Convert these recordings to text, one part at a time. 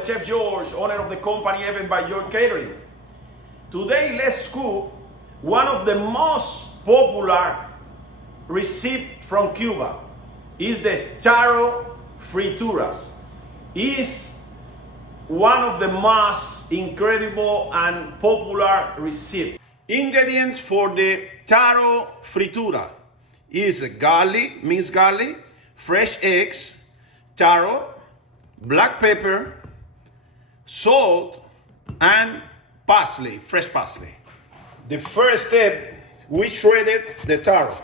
and Chef George, owner of the company Even by Your Catering. Today, let's cook one of the most popular recipes from Cuba. Is the Taro frituras. Is one of the most incredible and popular recipes. Ingredients for the Taro fritura is garlic, minced garlic, fresh eggs, taro, black pepper, salt, and parsley, fresh parsley. The first step, we shredded the taro.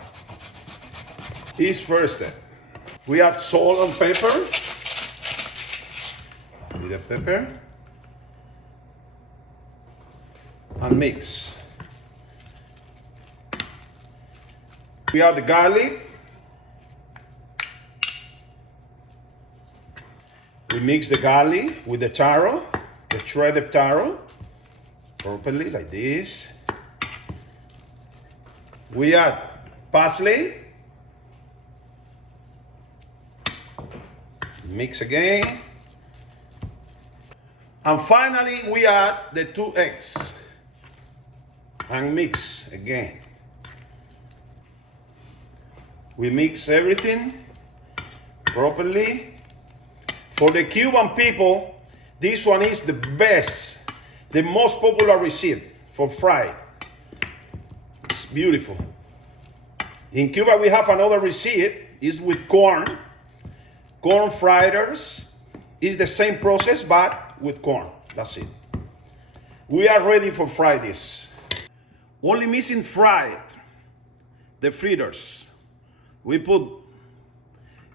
Is first step. We add salt and pepper. With the pepper. And mix. We add the garlic. We mix the garlic with the taro, the shredded taro, properly like this. We add parsley. Mix again. And finally, we add the 2 eggs and mix again. We mix everything properly. For the Cuban people, this one is the best, the most popular recipe for fried. It's beautiful. In Cuba, we have another recipe, it's with corn fritters. It's the same process, but with corn. That's it. We are ready for fry this. Only missing fried, the fritters. We put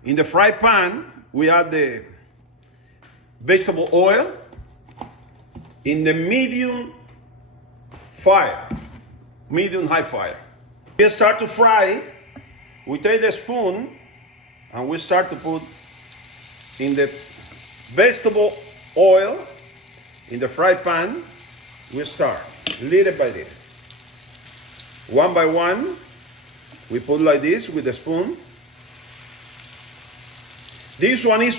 in the fry pan, we add the vegetable oil in the medium high fire. We start to fry. We take the spoon and we start to put in the vegetable oil in the fry pan. We start little by little, one by one. We put like this with the spoon. This one is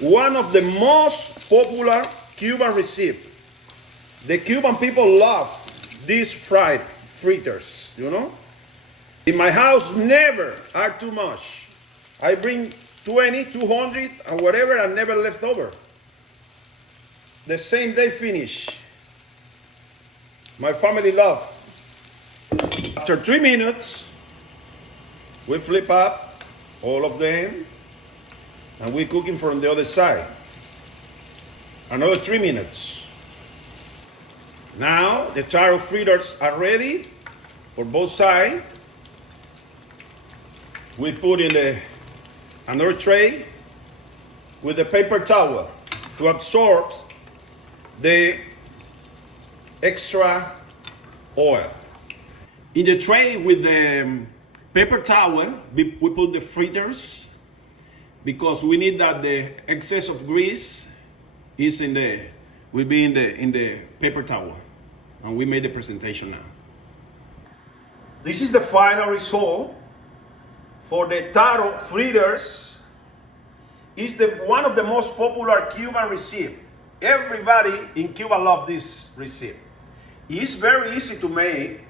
one of the most popular Cuban recipes. The Cuban people love these fried fritters, you know? In my house, never are too much. I bring 20, 200, and whatever, and never left over. The same day finish. My family love. After 3 minutes, we flip up all of them, and we're cooking from the other side. Another 3 minutes. Now the taro fritters are ready for both sides. We put in another tray with a paper towel to absorb the extra oil. In the tray with the paper towel, we put the fritters because we need that the excess of grease is will be in the paper towel, and we made the presentation now. This is the final result for the taro fritters. It's one of the most popular Cuban recipes. Everybody in Cuba loves this recipe. It's very easy to make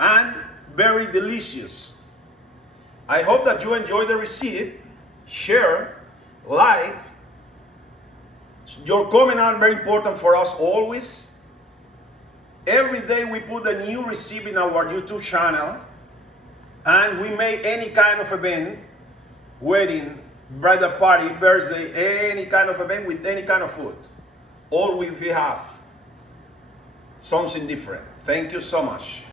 and very delicious. I hope that you enjoy the recipe. Share, like. Your comments are very important for us always. Every day we put a new recipe in our YouTube channel, and we make any kind of event, wedding, bridal party, birthday, any kind of event with any kind of food. Always we have something different. Thank you so much.